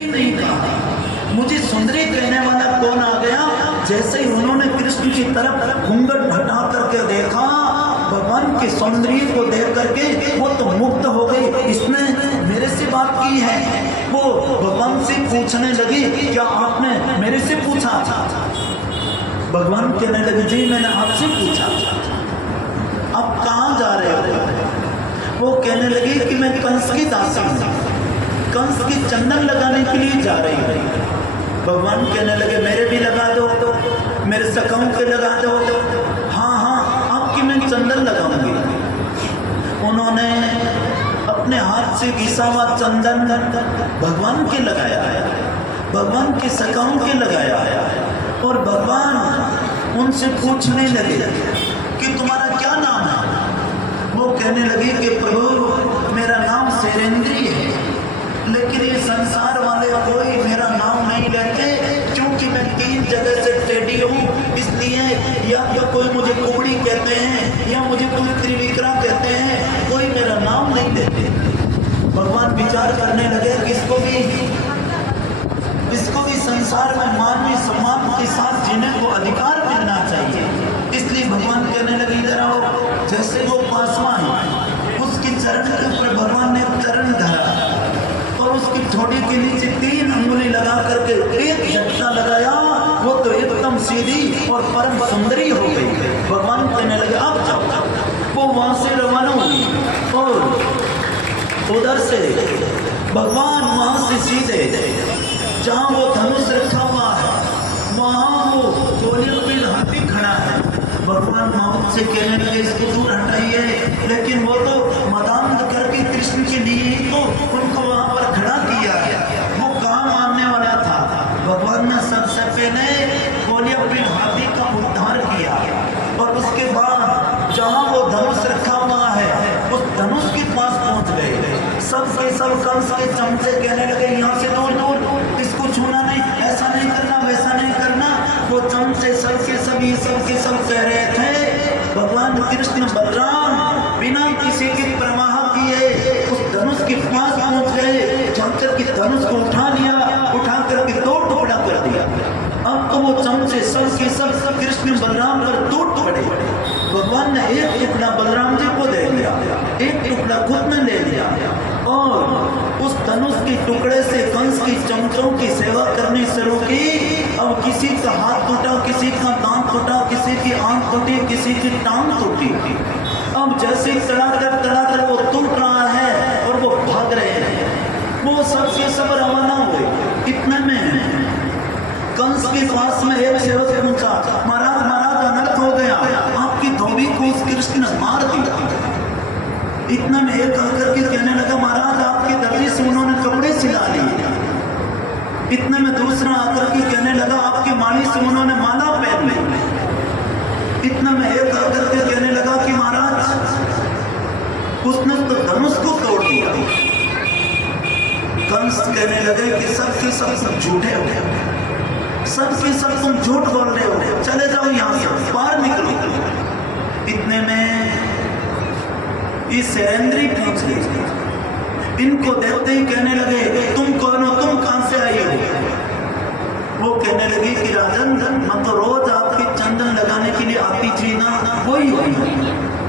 नहीं कहा। मुझे सुंदरी कहने वाला कौन आ गया? जैसे ही उन्होंने कृष्ण की तरफ घूंघट हटा करके देखा, भगवान की सौंदर्य को देख करके वो तो मुग्ध हो गई। इसने मेरे से बात की है। वो भगवान से पूछने लगी, क्या आपने मेरे से पूछा? भगवान कहने लगे, जी मैंने आपसे पूछा। आप कहाँ जा रहे हो? वो कहने लगी कि मैं कंस की दासी हूँ, कंस की चंदन लगाने के लिए जा रही हूँ। भगवान कहने लगे, मेरे भी लगा दो, मेरे सखाओं के लगा दो। हाँ हाँ, आपकी मैं चंदन लगाऊंगी। उन्होंने अपने हाथ से घिसा हुआ चंदन भगवान के लगाया, भगवान के सखाओं के लगाया, और भगवान उनसे पूछने लगे कि तुम्हारा क्या नाम है? वो कहने लगे कि प्रभु मेरा नाम शैलेंद्री है, लेकिन ये संसार वाले कोई मेरा नाम नहीं लेते, क्योंकि मैं 3 जगह से टेढ़ी हूँ। इसलिए या तो कोई मुझे कुबड़ी कहते हैं, या मुझे कोई त्रिविक्रा कहते हैं, कोई मेरा नाम नहीं लेते। भगवान विचार करने लगे कि इसको भी संसार में मानवीय सम्मान के साथ जीने को अधिकार मिलना चाहिए। इसलिए भगवान कहने लगे, इधर आओ। जैसे वो पासवान, उसकी चरण के ऊपर भगवान ने चरण धरा और उसकी ठोड़ी के नीचे 3 अंगुली लगा करके एक झटका लगाया। वो तो एकदम सीधी और परम सुंदरी हो गई। भगवान कहने लगे, आप जाओ। वो वहां से रवाना हुई और उधर से भगवान वहां से सीधे जहां वो धनुष रखा हुआ है, वहां वो गोलियों पे हाथी खड़ा है। भगवान मौत से कहने लगे, इसको दूर हटाइए, लेकिन वो तो मदांध करके कृष्ण के लिए ही तो उनको वहां पर खड़ा किया। वो कहाँ मानने वाला था? भगवान ने सबसे पहले गोलियों पे हाथी का उद्धार किया, और उसके बाद जहां वो धनुष रखा हुआ है, उस धनुष के पास पहुंच गए। सबके सब कंस के चमचे कहने लगे, यहाँ से दूर दूर, इसको छूना नहीं, ऐसा नहीं करना, वैसा नहीं करना। वो चमचे सबके सब कह रहे थे। भगवान कृष्ण बलराम बिना किसी की परवाह किए उस धनुष के पास पहुंच गए, जाकर के धनुष को उठा लिया, उठा करके 2 टुकड़ा कर दिया। अब तो वो चमचे सबके सब कृष्ण बलराम पर टूट पड़े। भगवान ने एक टुकड़ा बलराम जी को दे दिया, एक टुकड़ा खुद ने ले लिया, और उस धनुष के टुकड़े से कंस की चमचों की सेवा करनी शुरू की। अब किसी का हाथ टूटा, किसी का दांत टूटा, किसी की आंख टूटी, किसी की टांग टूटी। अब जैसे तड़ाकर वो टूट रहा है और वो भाग रहे हैं, वो सबके सब रवाना हुए। इतने में कंस के पास में एक सेवक पहुंचा, महाराज अनर्थ हो गया, आपकी धोबी को उस कृष्ण ने मार दिया। इतना में एक आकर के कहने लगा, महाराज आपके दर्जी से उन्होंने कपड़े सिला लिए। इतने में दूसरा आकर के कहने लगा, आपके माली से उन्होंने माला पहन ली। इतना में एक आकर के कहने लगा कि महाराज उसने तो धनुष को तोड़ दिया। कंस कहने लगे कि सबके सब झूठे हो गए, सबके सब तुम झूठ बोल रहे हो, चले जाओ यहाँ से, बाहर निकलो। इतने में ये शैलेंद्री पहुंच गई। इनको देखते ही कहने लगे, तुम कौन हो, तुम कहां से आई हो? वो कहने लगी कि राजन, मैं तो रोज आपकी चंदन लगाने के लिए आती थी ना, वही हुई।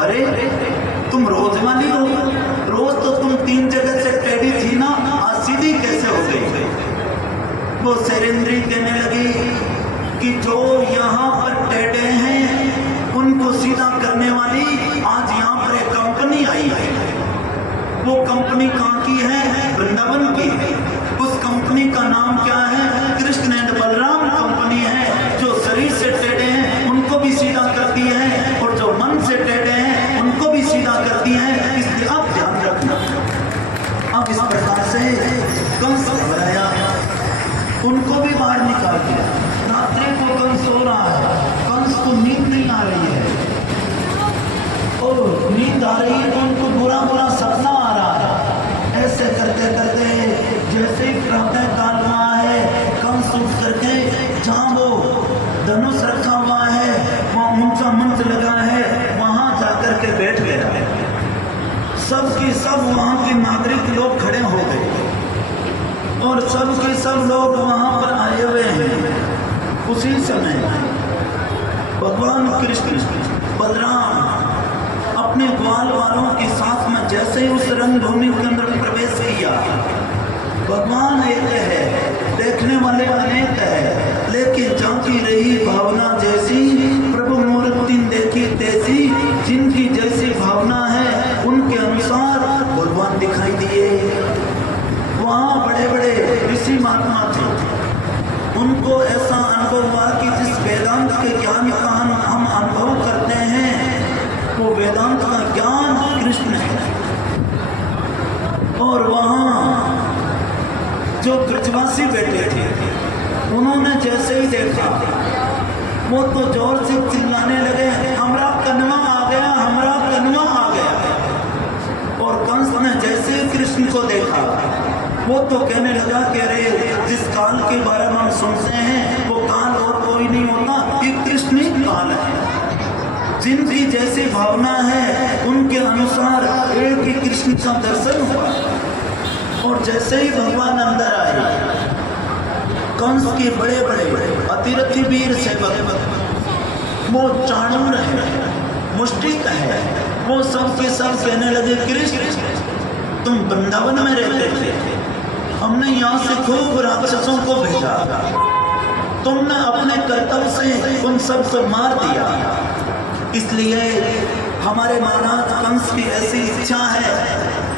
अरे तुम रोज वाली हो? रोज तो तुम 3 जगह से टेढ़ी थी ना, आज सीधी कैसे हो गई? वो शैलेंद्री कहने लगी कि जो यहाँ पर टेढ़े हैं उनको सीधा करने वाली आज यहाँ पर एक कंपनी आई है। वो कंपनी कहाँ की है? वृंदावन की। उस कंपनी का नाम क्या है? कृष्ण एंड बलराम कंपनी है। जो शरीर से टेढ़े हैं उनको भी सीधा करती है, और जो मन से टेढ़े हैं उनको भी सीधा करती है। इसलिए आप ध्यान रखना। अब इस प्रकार से कंस घबराया, उनको भी बाहर निकाल दिया। रात्रि को कंस सो रहा है, कंस को नींद नहीं आ रही है, और नींद आ रही है तो उनको बुरा सपना आ रहा है। ऐसे करते करते जैसे ही प्रातः काल हुआ है, कंस उठ करके जहाँ वो धनुष रखा हुआ है, वहाँ ऊंचा मंच लगा है, वहां जाकर के बैठ गया। सबके सब वहां के नागरिक लोग खड़े हो गए और सब के सब लोग वहां पर आए हुए हैं। उसी समय भगवान कृष्ण बलराम अपने ग्वाल वालों के साथ में जैसे ही उस रंगभूमि के अंदर प्रवेश किया, भगवान एक है, देखने वाले अनेक है, लेकिन झांकी रही भावना जैसी, प्रभु मूर्ति देखी तैसी, जिनकी जैसी भावना है उनके अनुसार भगवान दिखाई दिए। वहाँ बड़े बड़े ऋषि महात्मा थे, उनको ऐसा अनुभव हुआ कि जिस वेदांत के ज्ञान का हम अनुभव करते हैं वो वेदांत का ज्ञान कृष्ण है। और वहाँ जो ब्रजवासी बैठे थे उन्होंने जैसे ही देखा वो तो जोर से चिल्लाने लगे, हमरा कन्वा आ गया, हमरा कन्वा आ गया। और कंस ने जैसे ही कृष्ण को देखा वो तो कहने लगा कि अरे जिस काल के बारे में हम सुनते हैं वो काल और कोई नहीं होता, ये कृष्ण ही काल है। जिनकी जैसी भावना है उनके अनुसार एक ही कृष्ण का दर्शन हुआ। और जैसे ही भगवान अंदर आए, कंस के बड़े बड़े अतिरथी वीर सेवक, वो चाणूर है, मुष्टिक है, वो सब के सब कहने लगे, कृष्ण तुम वृंदावन में रहते थे, हमने यहाँ से खूब राक्षसों को भेजा, तुमने अपने कर्तव्य से उन सब को मार दिया, इसलिए हमारे महाराज कंस की ऐसी इच्छा है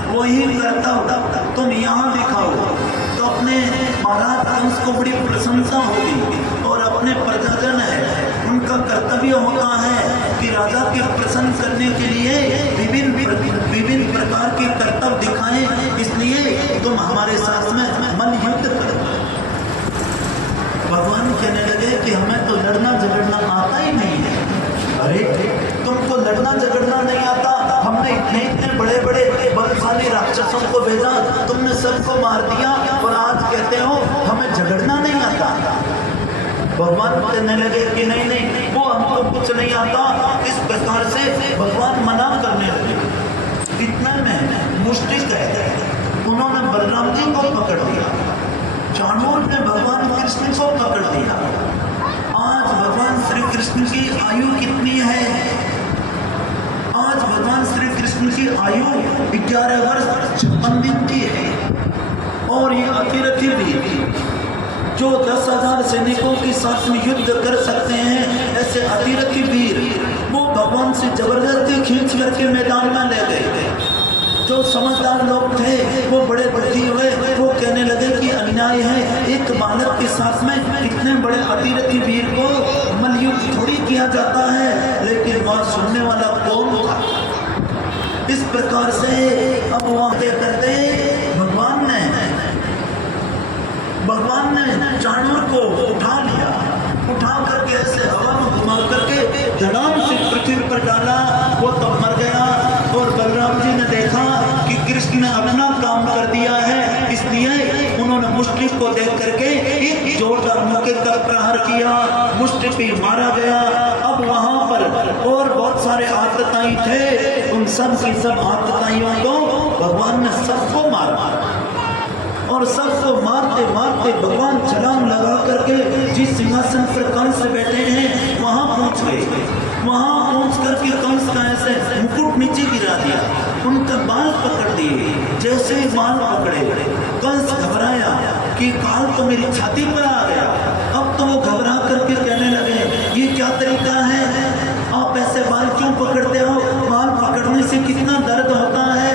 वही कर्तव्य तुम यहाँ दिखाओ तो अपने महाराज कंस को बड़ी प्रशंसा होगी। और अपने प्रजाजन है उनका कर्तव्य होता है कि राजा के प्रसन्न करने के लिए विभिन्न प्रकार के कर्तव्य दिखाएं, इसलिए तुम हमारे साथ में मन युद्ध करो। भगवान कहने लगे कि हमें तो लड़ना झगड़ना आता ही नहीं है। अरे तुमको लड़ना झगड़ना नहीं आता, हमने इतने इतने बड़े बड़े बलशाली राक्षसों को भेजा, तुमने सबको मार दिया और आज कहते हो हमें झगड़ना नहीं आता। भगवान कहने लगे कि नहीं नहीं वो हमको कुछ नहीं आता। इस प्रकार से भगवान मना करने लगे। इतना में मुष्टिक है, उन्होंने बलराम जी को पकड़ लिया, चाणूर ने भगवान कृष्ण को पकड़ दिया। आज भगवान श्री कृष्ण की आयु कितनी है? आज भगवान श्री कृष्ण की आयु 11 वर्ष 56 दिन की है। और ये अतिरथी भी जो 10,000 सैनिकों के साथ में युद्ध कर सकते हैं, ऐसे अतिरथी वीर वो भगवान से जबरदस्ती खींच करके मैदान में ले गए। जो समझदार लोग थे वो बड़े बुद्धि हुए, वो कहने लगे कि अन्याय है, एक बालक के साथ में इतने बड़े अतिरथी वीर को मल्लयुद्ध थोड़ी किया जाता है। लेकिन बात सुनने वाला कौन था? इस प्रकार से अब वहां करते भगवान ने चाणूर को उठा लिया, उठा करके ऐसे हवा में घुमा करके धड़ाम से पृथ्वी पर डाला, वो तब मर गया। और बलराम जी ने देखा कि कृष्ण ने अपना काम कर दिया है, इसलिए उन्होंने मुष्टि को देख करके एक जोरदार मौके का प्रहार किया, मुष्टि पे मारा गया। अब वहां पर और बहुत सारे आतताई थे, उन सब की सब आतताइयों को भगवान ने सबको मारा। और सबको मारते मारते भगवान छलांग लगा करके जिस सिंहासन पर कंस बैठे हैं वहां पहुंच गए। वहां पहुंच करके कंस का ऐसे मुकुट नीचे गिरा दिया, उनका बाल पकड़ दिए। जैसे ही बाल पकड़े कंस घबराया कि काल तो मेरी छाती पर आ गया। अब तो वो घबरा करके कहने लगे, ये क्या तरीका है, आप ऐसे बाल क्यों पकड़ते हो? बाल पकड़ने से कितना दर्द होता है।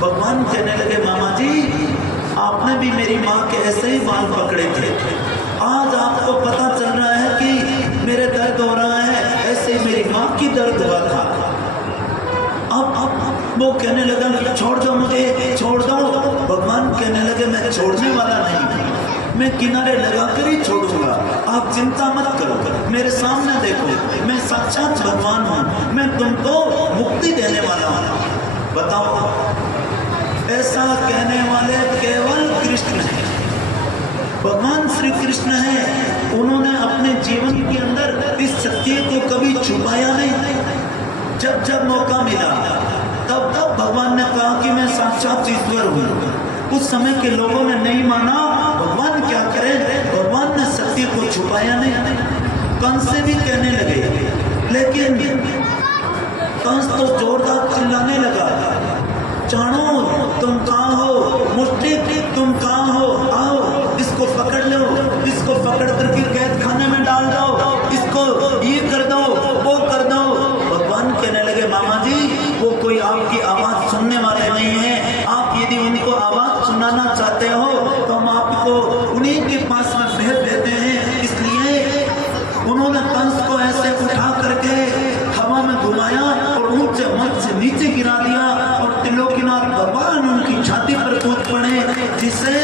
भगवान कहने लगे, मामा जी आपने भी मेरी माँ के ऐसे ही बाल पकड़े थे, आज आपको पता चल रहा है कि मेरे दर्द हो रहा है, ऐसे ही मेरी माँ की दर्द हुआ था। अब वो कहने लगा छोड़ दो मुझे, छोड़ दो। भगवान कहने लगे मैं छोड़ने वाला नहीं, मैं किनारे लगा कर ही छोड़ूंगा, आप चिंता मत करो, मेरे सामने देखो, मैं साक्षात भगवान हूँ, मैं तुमको मुक्ति देने वाला हूँ। बताओ, ऐसा कहने वाले केवल कृष्ण हैं, भगवान श्री कृष्ण हैं। उन्होंने अपने जीवन के अंदर इस सत्य को कभी छुपाया नहीं। जब जब मौका मिला तब तब भगवान ने कहा कि मैं साक्षात ईश्वर हूँ। उस समय के लोगों ने नहीं माना। भगवान क्या करे, भगवान ने सत्य को छुपाया नहीं। कंस से भी कहने लगे, लेकिन कंस तो जोरदार चिल्लाने लगा, चाणूर तुम कहाँ हो, मुष्टिक तुम कहाँ हो, आओ इसको पकड़ लो, इसको पकड़ करके कैद खाने में डाल दो, इसको ये कर दो वो कर दो। भगवान कहने लगे, मामा जी वो कोई आपकी आवाज सुनने वाले नहीं है, आप यदि उनको आवाज सुनाना चाहते हो तो हम आपको उन्हीं के पास में भेज देते हैं। इसलिए उन्होंने कंस को ऐसे उठा करके हवा में घुमाया और ऊंचे मंच से नीचे गिरा दिया और त्रिलोकीनाथ भगवान उनकी छाती पर कूद पड़े, जिससे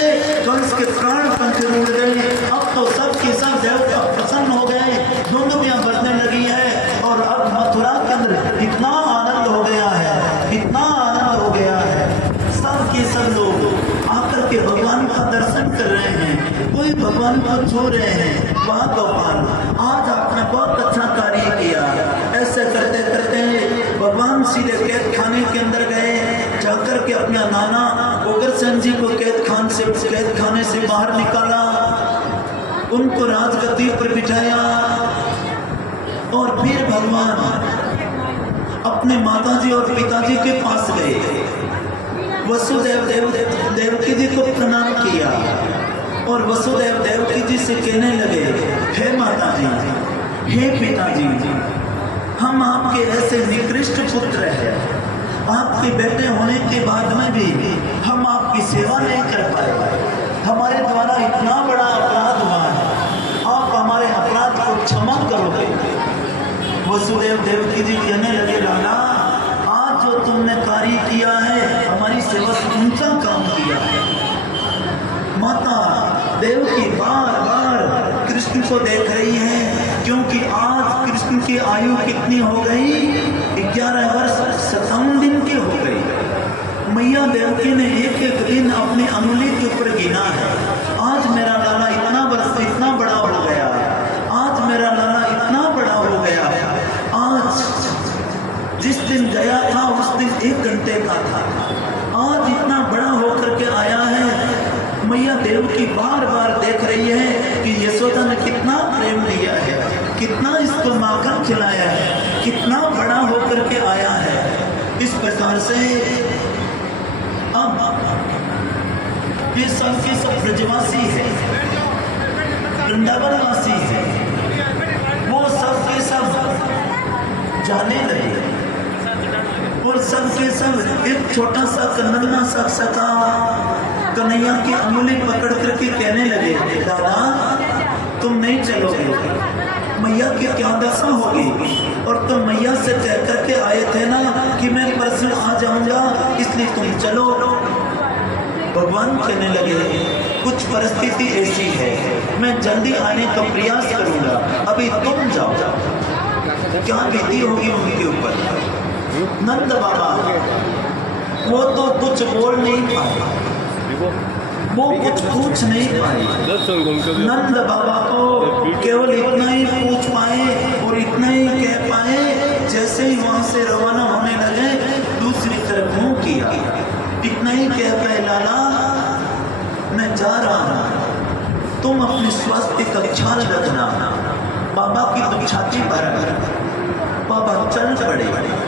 कंस के प्राण पंखे उड़ गए। अब तो सब के सब देवता प्रसन्न हो गए, धुंधुमियां बजने लगी है और अब मथुरा के अंदर इतना आनंद हो गया है, इतना आनंद हो गया है। सब के सब लोग आकर के भगवान का दर्शन कर रहे हैं, कोई भगवान को छू रहे हैं। वाह गोपाल, आज आपने बहुत अच्छा कार्य किया। ऐसे करते करते भगवान सीधे कैद खाने के अंदर गए, जाकर के अपना नाना उग्रसेन जी को कैद खाने से बाहर निकाला, उनको राजगद्दी पर बिठाया और फिर भगवान अपने माताजी और पिताजी के पास गए। वसुदेव देवकी जी को प्रणाम किया और वसुदेव देवकी जी से कहने लगे, हे माताजी, हे पिताजी, हम आपके ऐसे निकृष्ट पुत्र हैं, आपके बेटे होने के बाद में भी हम आपकी सेवा नहीं कर पाए, हमारे द्वारा इतना बड़ा अपराध हुआ है, आप हमारे अपराध को क्षमा करोगे। वसुदेव देवकी जी कहने लगे, लाला आज जो तुमने कार्य किया है हमारी सेवा से ऊंचा काम किया है। माता देवकी बार बार कृष्ण को देख रही है, क्योंकि आज कृष्ण की आयु कितनी हो गई, 11 वर्ष 57 दिन की हो गई। मैया देवकी ने एक एक दिन अपनी अंगुली के ऊपर गिना है। आज मेरा लाला इतना बड़ा हो गया, आज मेरा लाला इतना बड़ा हो गया। आज जिस दिन गया था उस दिन 1 घंटे का था, आज इतना बड़ा होकर के आया है। मैया देवकी बार बार देख रही है कि यशोदा ने कितना प्रेम दिया है, कितना इसको माखन खिलाया है, कितना बड़ा होकर के आया है। इस प्रकार से अब ये सब के सब ब्रजवासी है, वृंदावनवासी है, वो सब के सब जाने लगे और सब के सब एक छोटा सा कन्हैया सा सका कन्हैया की अंगुली पकड़ करके कहने लगे, दादा तुम नहीं चलोगे, मैया की क्या दशा होगी, और तुम मैया से कह करके आए थे ना कि मैं परसों आ जाऊंगा, इसलिए तुम चलो। भगवान कहने लगे, कुछ परिस्थिति ऐसी है, मैं जल्दी आने का प्रयास करूंगा, अभी तुम जाओ। क्या बीती होगी उनके ऊपर। नंद बाबा वो तो कुछ बोल नहीं पाए, वो कुछ पूछ नहीं पाए। नंद बाबा को केवल इतना ही पूछ पाए और इतना ही कह पाए, जैसे ही वहां से रवाना होने लगे दूसरी तरफ मुंह किया, इतना ही कह पाए, लाला मैं जा रहा हूं, तुम अपने स्वास्थ्य का ख्याल रखना। बाबा की तो छाती पर बाबा चल पड़े।